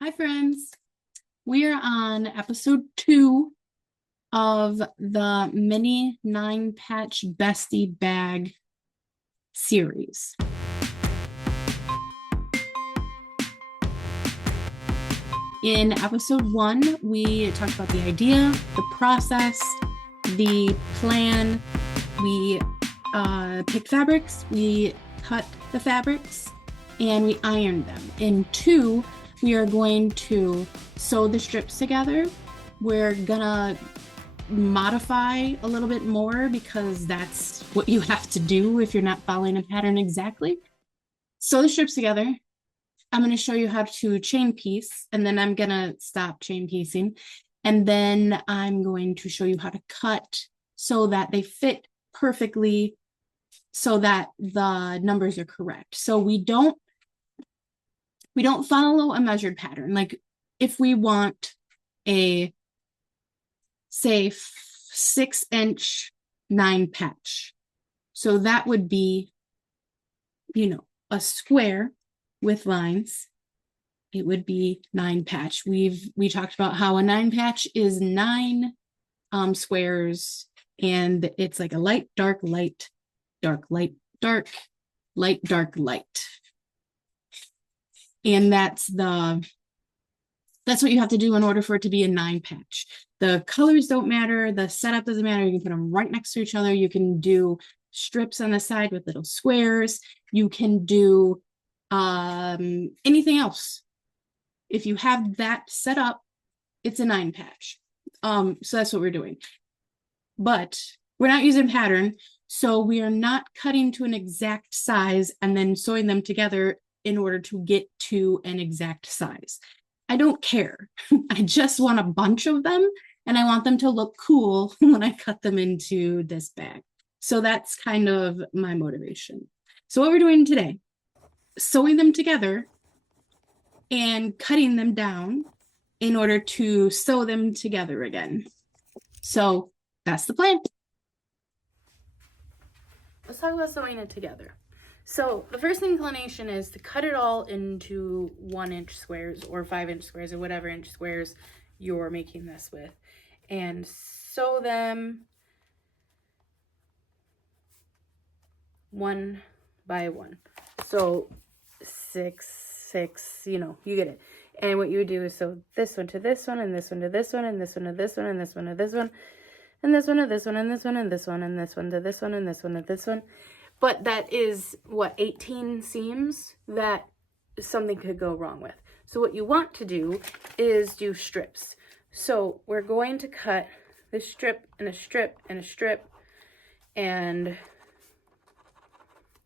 Hi, friends. We are on episode 2 of the mini 9-patch Bestie Bag series. In episode 1, we talked about the idea, the process, the plan. We picked fabrics, we cut the fabrics, and we ironed them. In 2, we are going to sew the strips together. We're gonna modify a little bit more because that's what you have to do if you're not following a pattern exactly. Sew the strips together. I'm going to show you how to chain piece, and then I'm going to stop chain piecing. And then I'm going to show you how to cut so that they fit perfectly so that the numbers are correct. So we don't follow a measured pattern. Like if we want a, say, 6-inch 9-patch. So that would be, a square with lines. It would be 9-patch. We talked about how a 9-patch is 9 squares, and it's like a light, dark, light, dark, light, dark, light, dark, light. And that's what you have to do in order for it to be a 9-patch. The colors don't matter. The setup doesn't matter. You can put them right next to each other. You can do strips on the side with little squares. You can do anything else. If you have that set up, it's a 9-patch. So that's what we're doing. But we're not using pattern. So we are not cutting to an exact size and then sewing them together in order to get to an exact size. I don't care. I just want a bunch of them, and I want them to look cool when I cut them into this bag. So that's kind of my motivation. So what we're doing today, sewing them together and cutting them down in order to sew them together again. So that's the plan. Let's talk about sewing it together. So the first inclination is to cut it all into 1-inch squares or 5-inch squares or whatever inch squares you're making this with, and sew them one by one. So 6, 6, you get it. And what you would do is sew this one to this one, and this one to this one, and this one to this one, and this one to this one, and this one to this one, and this one, and this one, and this one to this one, and this one to this one. But that is, 18 seams that something could go wrong with. So what you want to do is do strips. So we're going to cut this strip and a strip and a strip, and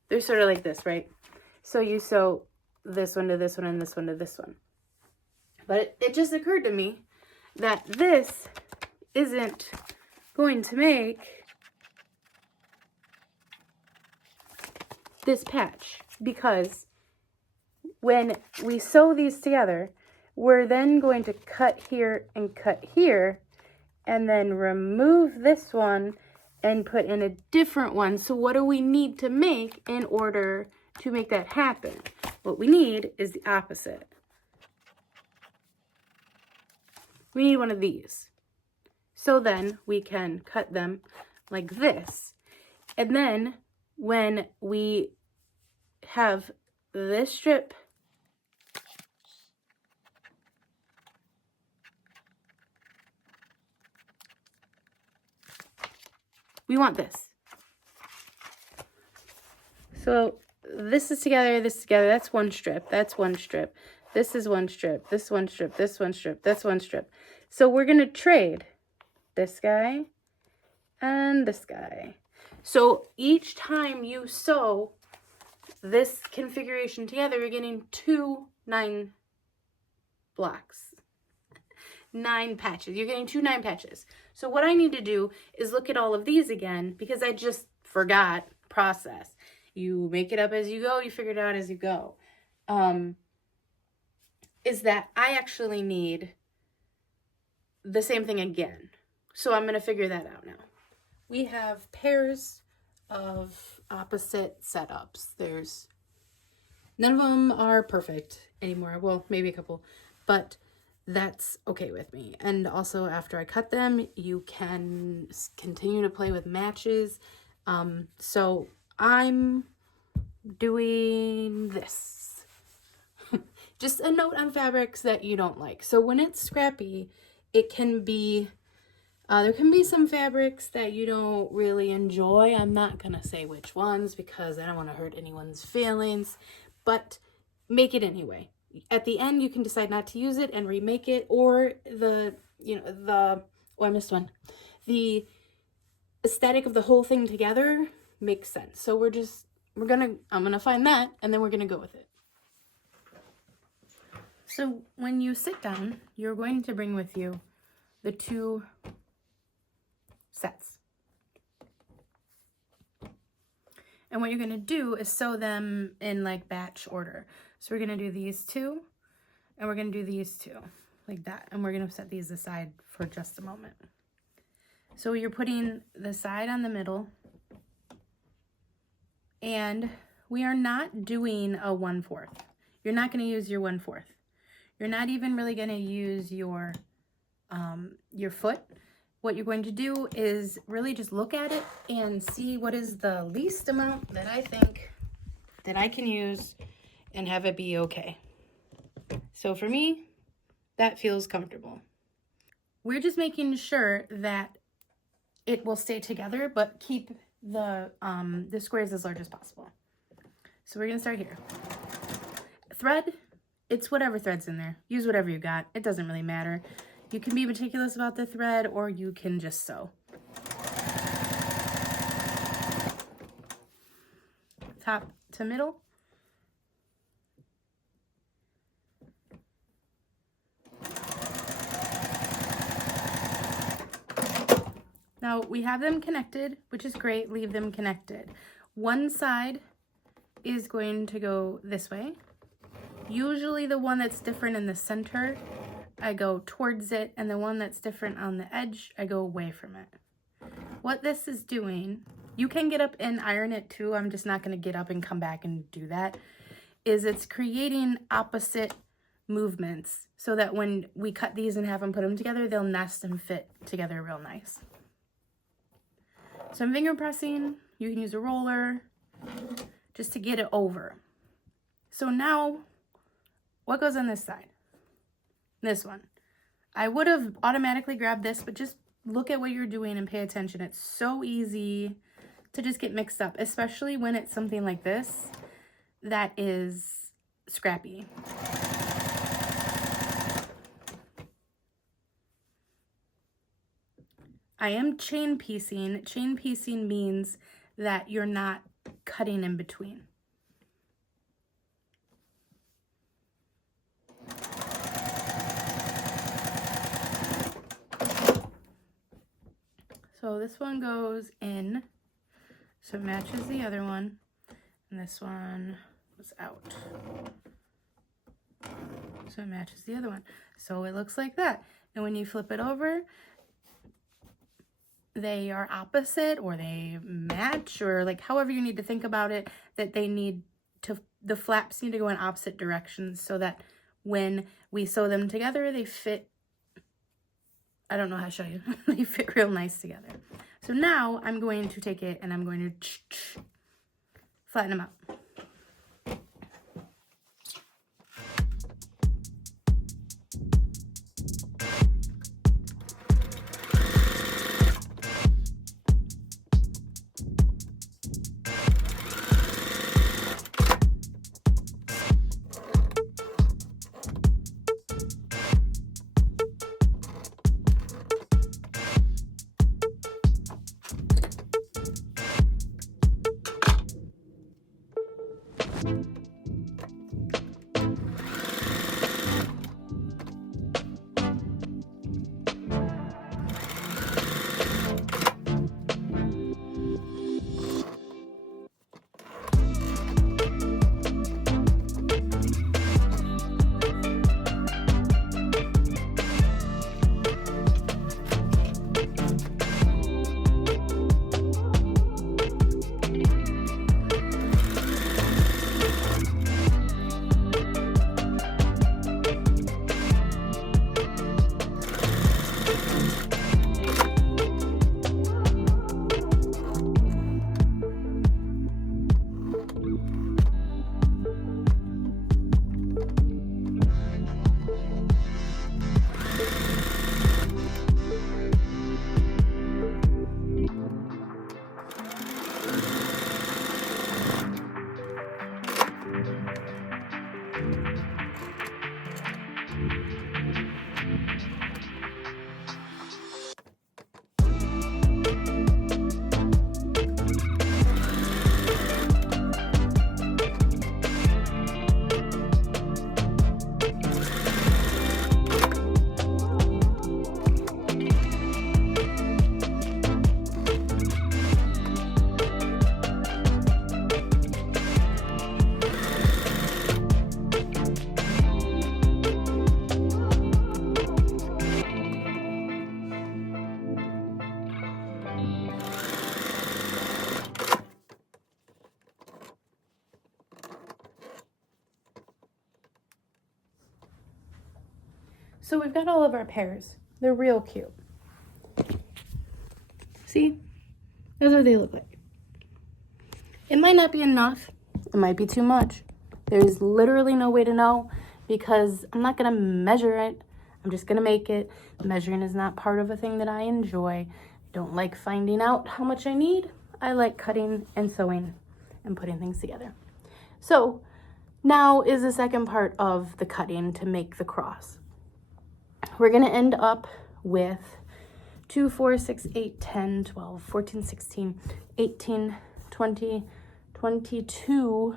they're sort of like this, right? So you sew this one to this one and this one to this one. But it just occurred to me that this isn't going to make this patch, because when we sew these together, we're then going to cut here, and then remove this one and put in a different one. So what do we need to make in order to make that happen? What we need is the opposite. We need one of these. So then we can cut them like this. And then when we have this strip we want this. So this is together, that's one strip, that's one strip. This is one strip, this one strip, this one strip, that's one strip. So we're going to trade this guy and this guy. So each time you sew this configuration together, you're getting 2 9 blocks. 9 patches. You're getting 2 9-patches. So what I need to do is look at all of these again, because I just forgot process. You make it up as you go, you figure it out as you go. Is that I actually need the same thing again. So I'm going to figure that out now. We have pairs of opposite setups. None of them are perfect anymore. Well, maybe a couple. but that's okay with me. And also after I cut them, you can continue to play with matches. So I'm doing this. Just a note on fabrics that you don't like. So when it's scrappy, it can be, there can be some fabrics that you don't really enjoy. I'm not gonna say which ones because I don't want to hurt anyone's feelings, but make it anyway. At the end, you can decide not to use it and remake it, or oh, I missed one. The aesthetic of the whole thing together makes sense. So I'm gonna find that, and then we're gonna go with it. So when you sit down, you're going to bring with you the 2 sets. And what you're going to do is sew them in like batch order. So we're going to do these 2, and we're going to do these 2, like that. And we're going to set these aside for just a moment. So you're putting the side on the middle, and we are not doing a 1/4. You're not going to use your 1/4. You're not even really going to use your foot. What you're going to do is really just look at it and see what is the least amount that I think that I can use and have it be okay. So for me, that feels comfortable. We're just making sure that it will stay together, but keep the squares as large as possible. So we're gonna start here. Thread, it's whatever thread's in there. Use whatever you got. It doesn't really matter. You can be meticulous about the thread, or you can just sew. Top to middle. Now we have them connected, which is great. Leave them connected. One side is going to go this way. Usually the one that's different in the center, I go towards it, and the one that's different on the edge, I go away from it. What this is doing, you can get up and iron it too, I'm just not going to get up and come back and do that, is it's creating opposite movements so that when we cut these and have them put them together, they'll nest and fit together real nice. So I'm finger pressing. You can use a roller just to get it over. So now, what goes on this side? This one. I would have automatically grabbed this, but just look at what you're doing and pay attention. It's so easy to just get mixed up, especially when it's something like this that is scrappy. I am chain piecing. Chain piecing means that you're not cutting in between. So this one goes in, so it matches the other one, and this one goes out, so it matches the other one. So it looks like that. And when you flip it over, they are opposite, or they match, or like however you need to think about it, that they need to, the flaps need to go in opposite directions so that when we sew them together, they fit. I don't know how to show you. They fit real nice together. So now I'm going to take it and I'm going to flatten them out. So we've got all of our pairs. They're real cute. See? That's what they look like. It might not be enough. It might be too much. There's literally no way to know because I'm not going to measure it. I'm just going to make it. Measuring is not part of a thing that I enjoy. Don't like finding out how much I need. I like cutting and sewing and putting things together. So now is the second part of the cutting to make the cross. We're going to end up with 2, 4, 6, 8, 10, 12, 14, 16, 18, 20, 22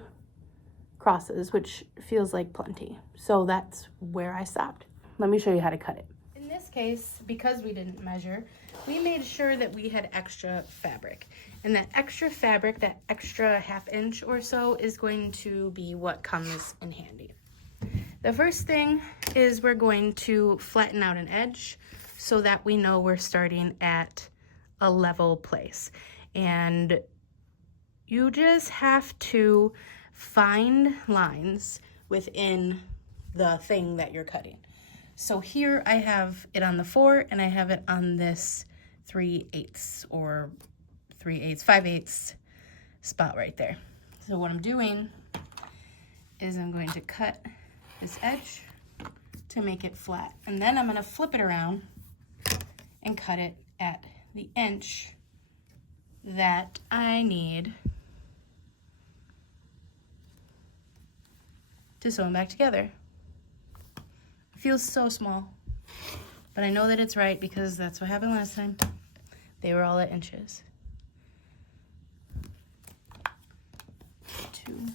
crosses, which feels like plenty. So that's where I stopped. Let me show you how to cut it. In this case, because we didn't measure, we made sure that we had extra fabric. And that extra fabric, that extra 1/2 inch or so, is going to be what comes in handy. The first thing is we're going to flatten out an edge so that we know we're starting at a level place. And you just have to find lines within the thing that you're cutting. So here I have it on the 4 and I have it on this 3/8 or 3/8, 5/8 spot right there. So what I'm doing is I'm going to cut this edge to make it flat. And then I'm going to flip it around and cut it at the inch that I need to sew them back together. It feels so small, but I know that it's right because that's what happened last time. They were all at inches. 2.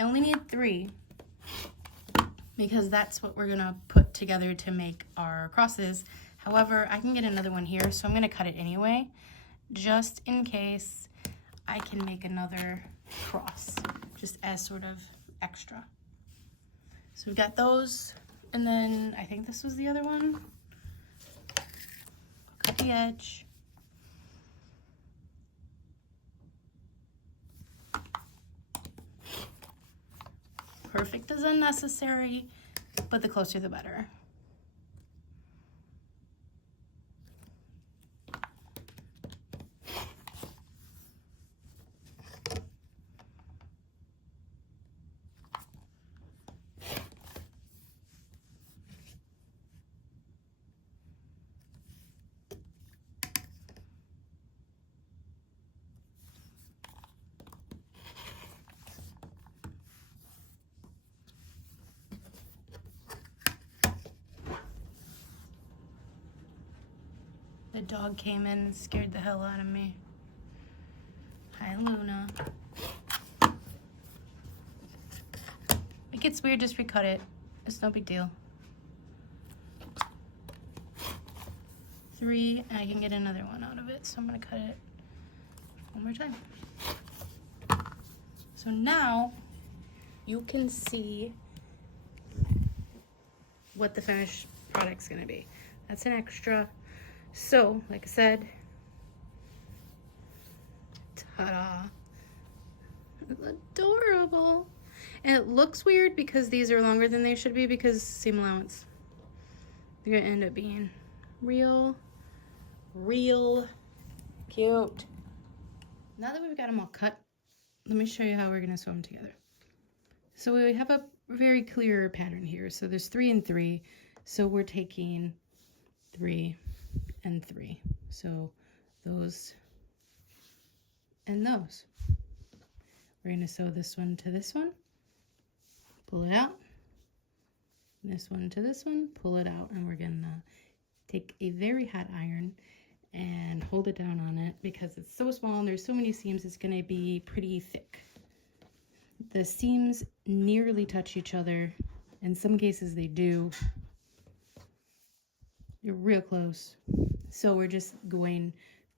I only need 3 because that's what we're gonna put together to make our crosses. However, I can get another one here, so I'm gonna cut it anyway, just in case I can make another cross, just as sort of extra. So we've got those, and then I think this was the other one. Cut the edge. Perfect is unnecessary, but the closer the better. The dog came in and scared the hell out of me. Hi, Luna. It gets weird, just recut it. It's no big deal. 3, and I can get another one out of it, so I'm gonna cut it one more time. So now you can see what the finished product's gonna be. That's an extra. So, like I said, ta-da, it's adorable. And it looks weird because these are longer than they should be because seam allowance. They're gonna end up being real cute. Now that we've got them all cut, let me show you how we're gonna sew them together. So we have a very clear pattern here. So there's 3 and 3. So we're taking 3 and 3. So those and those. We're going to sew this one to this one, pull it out, this one to this one, pull it out, and we're going to take a very hot iron and hold it down on it because it's so small and there's so many seams, it's going to be pretty thick. The seams nearly touch each other. In some cases they do. They're real close. So we're just going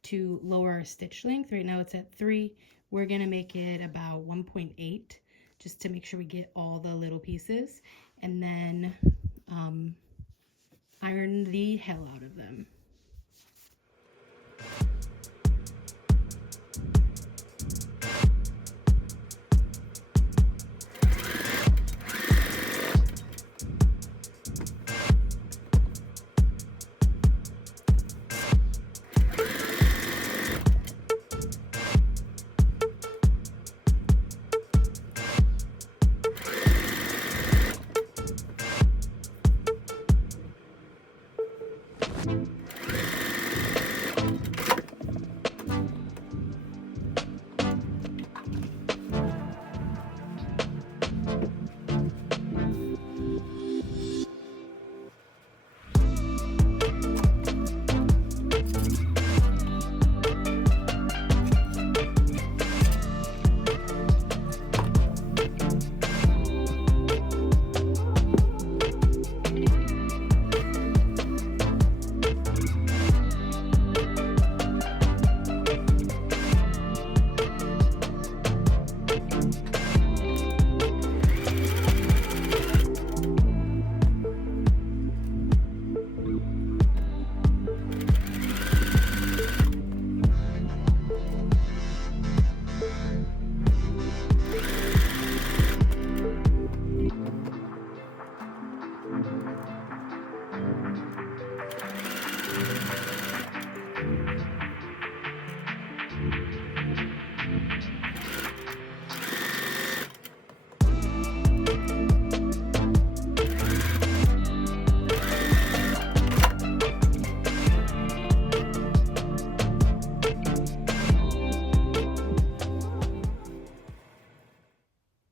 to lower our stitch length. Right now it's at 3. We're going to make it about 1.8 just to make sure we get all the little pieces, and then iron the hell out of them.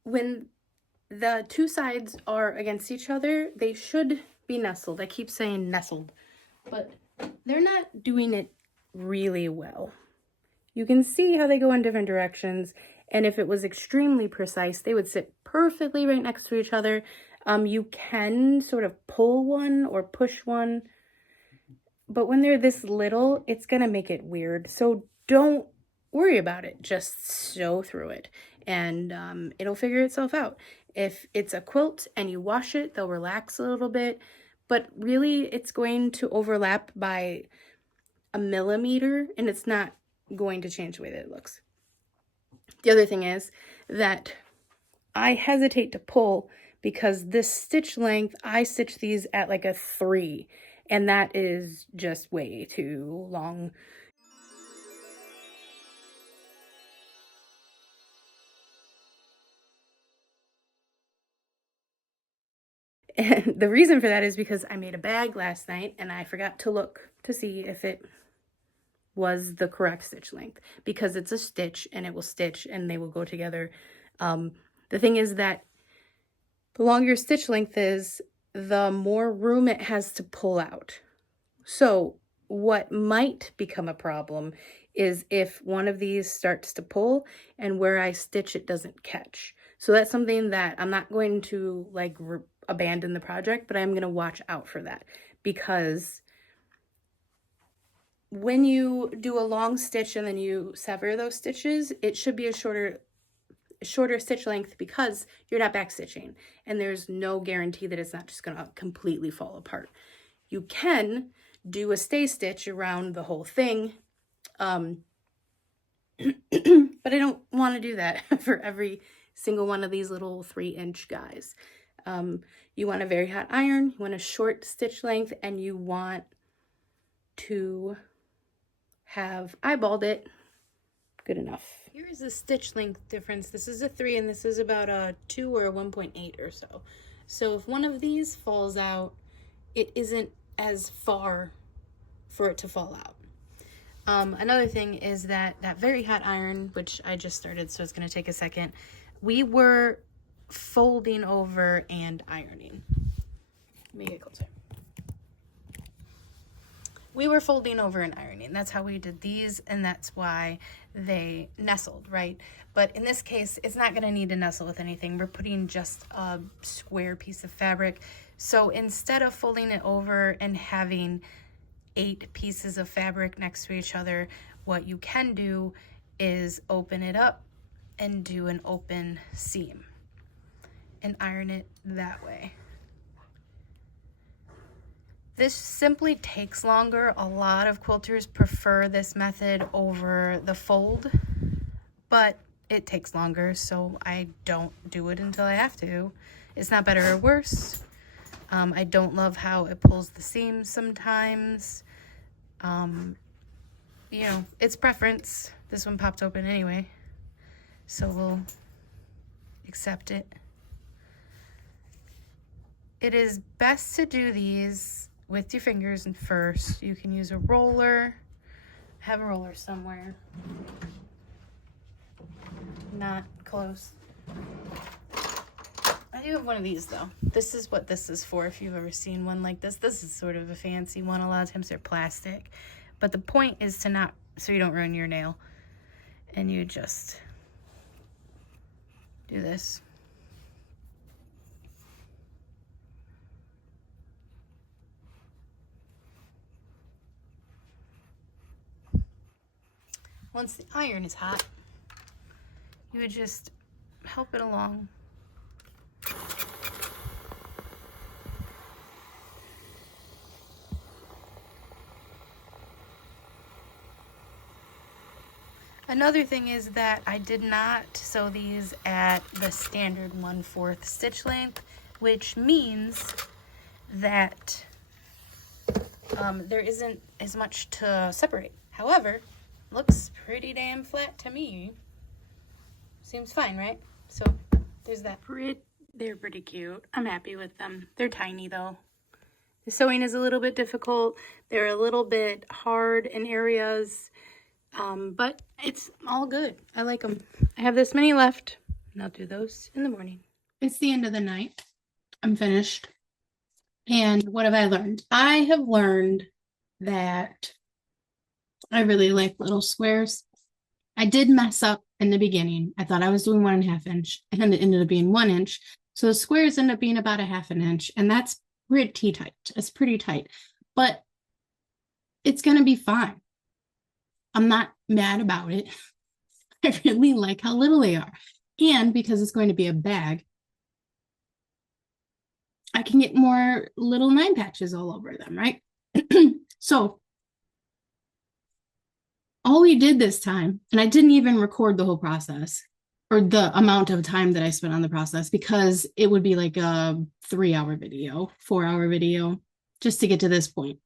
When the two sides are against each other, they should be nestled. I keep saying nestled, but they're not doing it really well. You can see how they go in different directions, and if it was extremely precise, they would sit perfectly right next to each other. You can sort of pull one or push one, but when they're this little, it's gonna make it weird. So don't worry about it. Just sew through it, and it'll figure itself out. If it's a quilt and you wash it, they'll relax a little bit, but really it's going to overlap by a millimeter, and it's not going to change the way that it looks. The other thing is that I hesitate to pull because this stitch length, I stitch these at like a 3, and that is just way too long. And the reason for that is because I made a bag last night and I forgot to look to see if it was the correct stitch length, because it's a stitch and it will stitch and they will go together. The thing is that the longer your stitch length is, the more room it has to pull out. So what might become a problem is if one of these starts to pull and where I stitch it doesn't catch. So that's something that I'm not going to like abandon the project, but I'm going to watch out for that, because when you do a long stitch and then you sever those stitches, it should be a shorter stitch length, because you're not back stitching and there's no guarantee that it's not just going to completely fall apart. You can do a stay stitch around the whole thing, but I don't want to do that for every single one of these little 3-inch guys. You want a very hot iron, you want a short stitch length, and you want to have eyeballed it good enough. Here is the stitch length difference. This is a 3 and this is about a 2 or a 1.8 or so. So if one of these falls out, it isn't as far for it to fall out. Another thing is that very hot iron, which I just started, so it's going to take a second, we were folding over and ironing. Let me get closer. We were folding over and ironing. That's how we did these, and that's why they nestled, right? But in this case, it's not going to need to nestle with anything. We're putting just a square piece of fabric. So instead of folding it over and having 8 pieces of fabric next to each other, what you can do is open it up and do an open seam and iron it that way. This simply takes longer. A lot of quilters prefer this method over the fold, but it takes longer, so I don't do it until I have to. It's not better or worse. I don't love how it pulls the seams sometimes. You know, it's preference. This one popped open anyway, so we'll accept it. It is best to do these with your fingers and first. You can use a roller. I have a roller somewhere. Not close. I do have one of these though. This is what this is for, if you've ever seen one like this. This is sort of a fancy one. A lot of times they're plastic. But the point is to not, so you don't ruin your nail. And you just do this. Once the iron is hot, you would just help it along. Another thing is that I did not sew these at the standard 1/4 stitch length, which means that there isn't as much to separate. However, looks pretty damn flat to me. Seems fine, right? So there's that. They're pretty cute. I'm happy with them. They're tiny though. The sewing is a little bit difficult. They're a little bit hard in areas, but it's all good. I like them. I have this many left, and I'll do those in the morning. It's the end of the night. I'm finished. And what have I learned? I have learned that I really like little squares. I did mess up in the beginning. I thought I was doing 1.5 inch, and it ended up being 1 inch. So the squares end up being about 1/2 inch, and that's pretty tight. It's pretty tight, but it's gonna be fine. I'm not mad about it. I really like how little they are. And because it's going to be a bag, I can get more little 9 patches all over them, right? So all we did this time, and I didn't even record the whole process or the amount of time that I spent on the process, because it would be like a 3-hour video, 4-hour video, just to get to this point.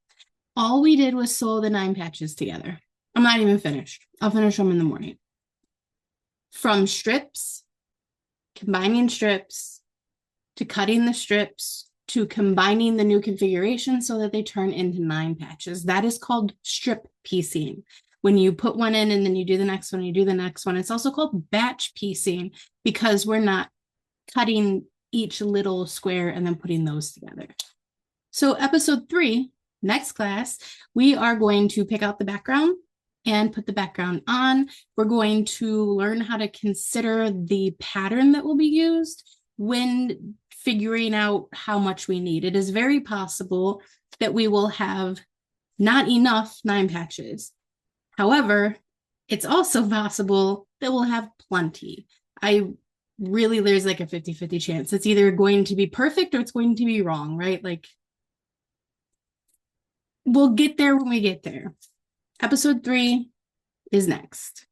All we did was sew the 9 patches together. I'm not even finished. I'll finish them in the morning. From strips, combining strips, to cutting the strips, to combining the new configuration so that they turn into 9 patches. That is called strip piecing. When you put one in and then you do the next one, you do the next one. It's also called batch piecing, because we're not cutting each little square and then putting those together. So episode 3, next class, we are going to pick out the background and put the background on. We're going to learn how to consider the pattern that will be used when figuring out how much we need. It is very possible that we will have not enough 9 patches. However, it's also possible that we'll have plenty. There's like a 50-50 chance. It's either going to be perfect or it's going to be wrong, right? Like, we'll get there when we get there. Episode 3 is next.